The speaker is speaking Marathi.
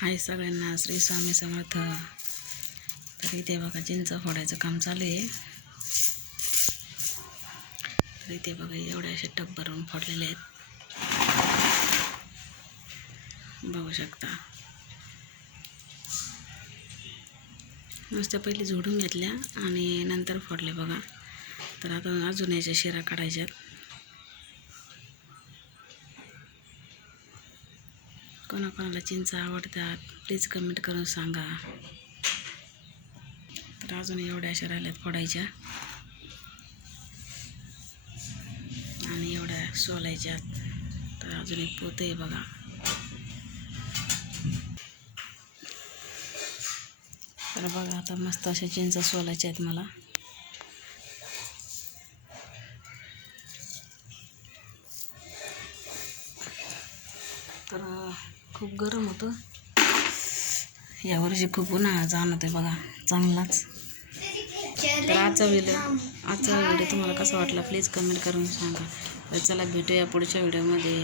हाय सगळ्यांना श्री स्वामी समर्थ. तर इथे बघा चिंच फोडायचं काम चालू आहे. तर इथे बघा एवढे असे टब भरून फोडलेले आहेत. बघू शकता. नुसत्या पहिले झोडून घेतल्या आणि नंतर फोडले बघा. तर आता अजून याच्या शिरा काढायच्यात कोणाकोणाला चिंच आवडतात प्लीज कमेंट करून सांगा. तर अजून एवढ्या अशा राहिल्यात फोडायच्या. आणि एवढ्या सोलायच्या तर अजून एक पोतं आहे बघा. तर बघा आता मस्त अशा चिंच सोलायच्या आहेत मला. तर खूप गरम होतं. यावर्षी खूप उन्हाळा जाणवत आहे बघा चांगलाच. तर आजचा व्हिडिओ आजचा व्हिडिओ तुम्हाला कसा वाटला? प्लीज कमेंट करून सांगा. तर चला भेटूया पुढच्या व्हिडिओमध्ये